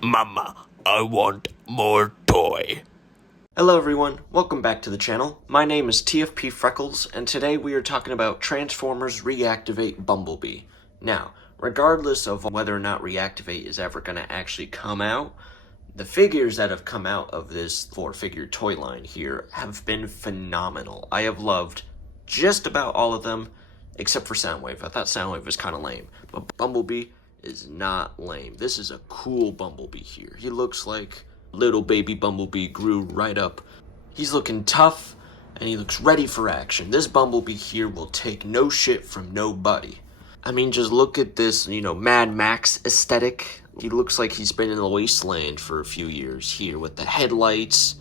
Mama, I want more toy. Hello everyone, welcome back to the channel. My name is TFP Freckles, and today we are talking about Transformers Reactivate Bumblebee. Now, regardless of whether or not Reactivate is ever going to actually come out, the figures that have come out of this four-figure toy line here have been phenomenal. I have loved just about all of them, except for Soundwave. I thought Soundwave was kind of lame, but Bumblebee is not lame. This is a cool Bumblebee here. He looks like little baby Bumblebee grew right up. He's looking tough, and he looks ready for action. This Bumblebee here will take no shit from nobody. I mean, just look at this, Mad Max aesthetic. He looks like he's been in the wasteland for a few years here with the headlights,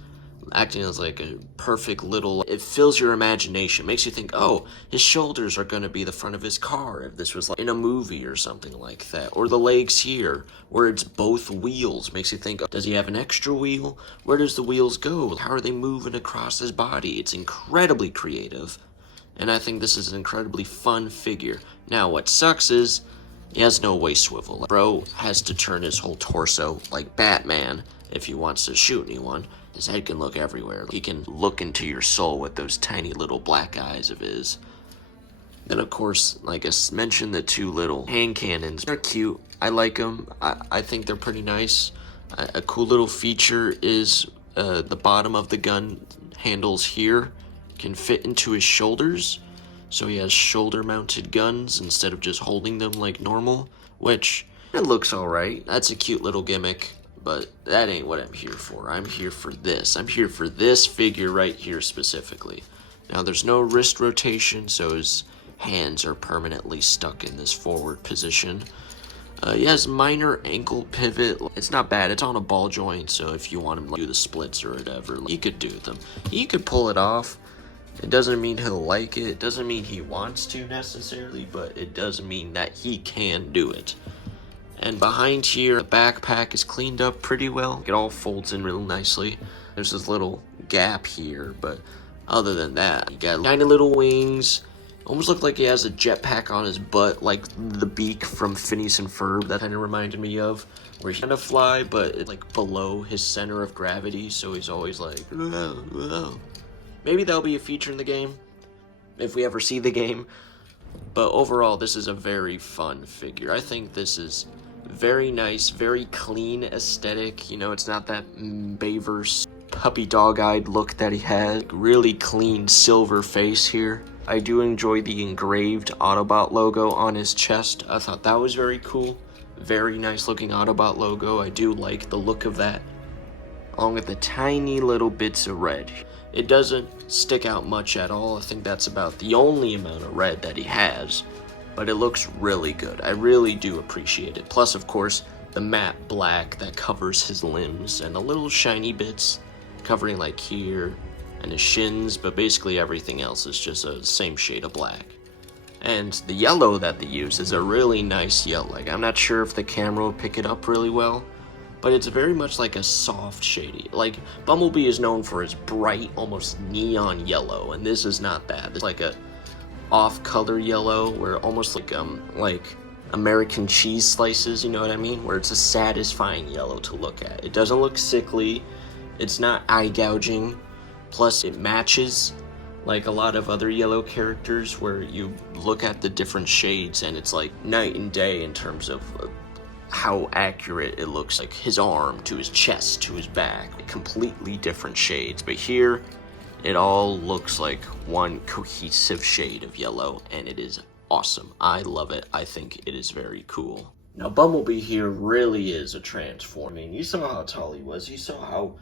acting as like a perfect little... It fills your imagination, makes you think, oh, his shoulders are going to be the front of his car if this was like in a movie or something like that. Or the legs here, where it's both wheels, makes you think, oh, does he have an extra wheel? Where does the wheels go? How are they moving across his body? It's incredibly creative, and I think this is an incredibly fun figure. Now, what sucks is he has no waist swivel. Bro has to turn his whole torso like Batman if he wants to shoot anyone. His head can look everywhere. He can look into your soul with those tiny little black eyes of his. Then, of course, like I mentioned, the two little hand cannons. They're cute. I like them. I think they're pretty nice. A cool little feature is the bottom of the gun handles here can fit into his shoulders. So he has shoulder-mounted guns instead of just holding them like normal, which it looks alright. That's a cute little gimmick. But that ain't what I'm here for. I'm here for this. I'm here for this figure right here specifically. Now, there's no wrist rotation, so his hands are permanently stuck in this forward position. He has minor ankle pivot. It's not bad. It's on a ball joint, so if you want him to do the splits or whatever, he could do them. He could pull it off. It doesn't mean he'll like it. It doesn't mean he wants to necessarily, but it does mean that he can do it. And behind here, the backpack is cleaned up pretty well. It all folds in real nicely. There's this little gap here, but other than that, you got tiny little wings. Almost look like he has a jetpack on his butt, like the beak from Phineas and Ferb. That kind of reminded me of, where he's gonna fly, but it's like below his center of gravity, so he's always like, whoa, whoa. Maybe that'll be a feature in the game, if we ever see the game. But overall, this is a very fun figure. I think this is very nice, very clean aesthetic. It's not that Bayverse puppy dog-eyed look that he has. Really clean silver face here. I do enjoy the engraved Autobot logo on his chest. I thought that was very cool. Very nice looking Autobot logo. I do like the look of that, along with the tiny little bits of red. It doesn't stick out much at all. I think that's about the only amount of red that he has. But it looks really good. I really do appreciate it. Plus, of course, the matte black that covers his limbs and the little shiny bits covering like here and his shins, but basically everything else is just a same shade of black. And the yellow that they use is a really nice yellow. Like, I'm not sure if the camera will pick it up really well, but it's very much like a soft shady. Like, Bumblebee is known for his bright, almost neon yellow, and this is not that. It's like a off-color yellow, where almost like American cheese slices, you know what I mean? Where it's a satisfying yellow to look at. It doesn't look sickly, it's not eye-gouging, plus it matches like a lot of other yellow characters where you look at the different shades and it's like night and day in terms of how accurate it looks. Like his arm to his chest to his back, completely different shades. But here, it all looks like one cohesive shade of yellow, and it is awesome. I love it. I think it is very cool. Now, Bumblebee here really is a transform. I mean, you saw how tall he was. You saw how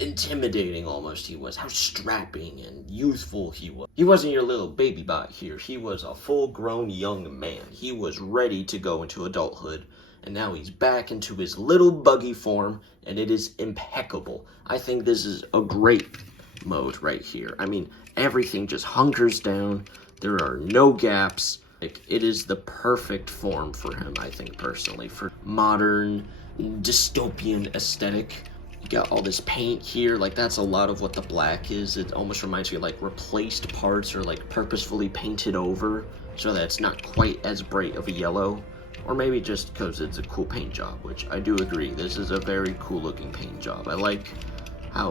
intimidating almost he was. How strapping and youthful he was. He wasn't your little baby bot here. He was a full-grown young man. He was ready to go into adulthood, and now he's back into his little buggy form, and it is impeccable. I think this is a great mode right here. I mean, everything just hunkers down. There are no gaps. Like, it is the perfect form for him, I think, personally, for modern dystopian aesthetic. You got all this paint here. Like, that's a lot of what the black is. It almost reminds me of like replaced parts or like purposefully painted over so that it's not quite as bright of a yellow. Or maybe just because it's a cool paint job, which I do agree. This is a very cool looking paint job. I like how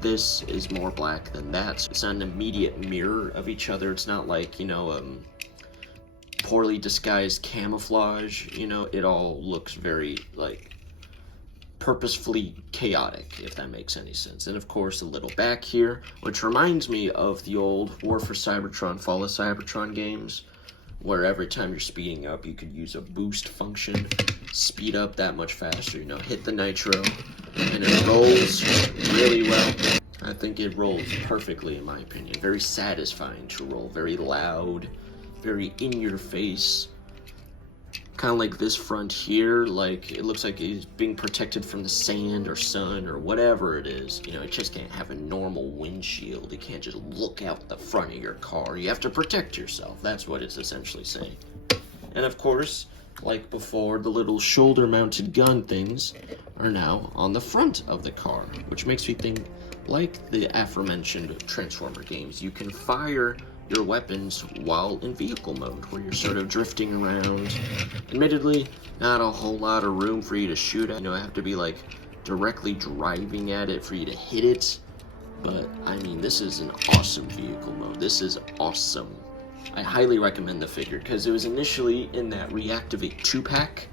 this is more black than that. So it's not an immediate mirror of each other. It's not like, you know, poorly disguised camouflage. You know, it all looks very, like, purposefully chaotic, if that makes any sense. And of course, a little back here, which reminds me of the old War for Cybertron, Fall of Cybertron games, where every time you're speeding up, you could use a boost function, speed up that much faster, you know, hit the nitro, and it rolls really well. I think it rolls perfectly, in my opinion. Very satisfying to roll, very loud, very in your face. Kind of like this front here, like it looks like it's being protected from the sand or sun or whatever it is. You know, it just can't have a normal windshield. You can't just look out the front of your car. You have to protect yourself. That's what it's essentially saying. And of course, like before, the little shoulder-mounted gun things are now on the front of the car, which makes me think, like the aforementioned Transformer games, you can fire your weapons while in vehicle mode, where you're sort of drifting around. Admittedly, not a whole lot of room for you to shoot at. You know, I have to be like directly driving at it for you to hit it. But I mean, this is an awesome vehicle mode. This is awesome. I highly recommend the figure because it was initially in that Reactivate 2-pack,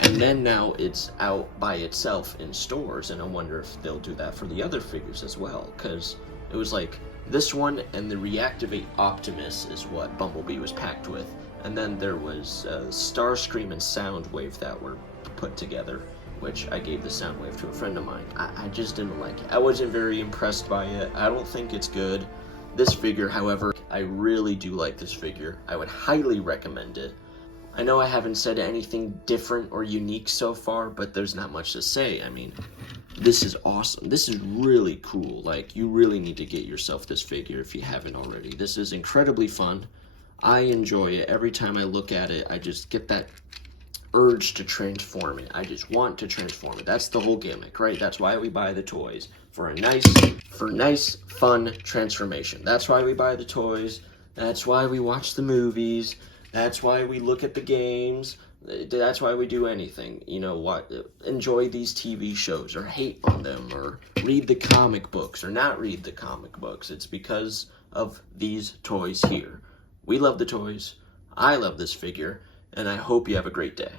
and then now it's out by itself in stores, and I wonder if they'll do that for the other figures as well, because it was like this one and the Reactivate Optimus is what Bumblebee was packed with, and then there was Starscream and Soundwave that were put together, which I gave the Soundwave to a friend of mine. I just didn't like it. I wasn't very impressed by it. I don't think it's good. This figure, however, I really do like this figure. I would highly recommend it. I know I haven't said anything different or unique so far, but there's not much to say. I mean, this is awesome. This is really cool. Like, you really need to get yourself this figure if you haven't already. This is incredibly fun. I enjoy it. Every time I look at it, I just get that urge to transform it. I just want to transform it. That's the whole gimmick, right? That's why we buy the toys. For nice, fun transformation. That's why we buy the toys. That's why we watch the movies. That's why we look at the games. That's why we do anything. You know what? Enjoy these TV shows or hate on them or read the comic books or not read the comic books. It's because of these toys here. We love the toys. I love this figure, and I hope you have a great day.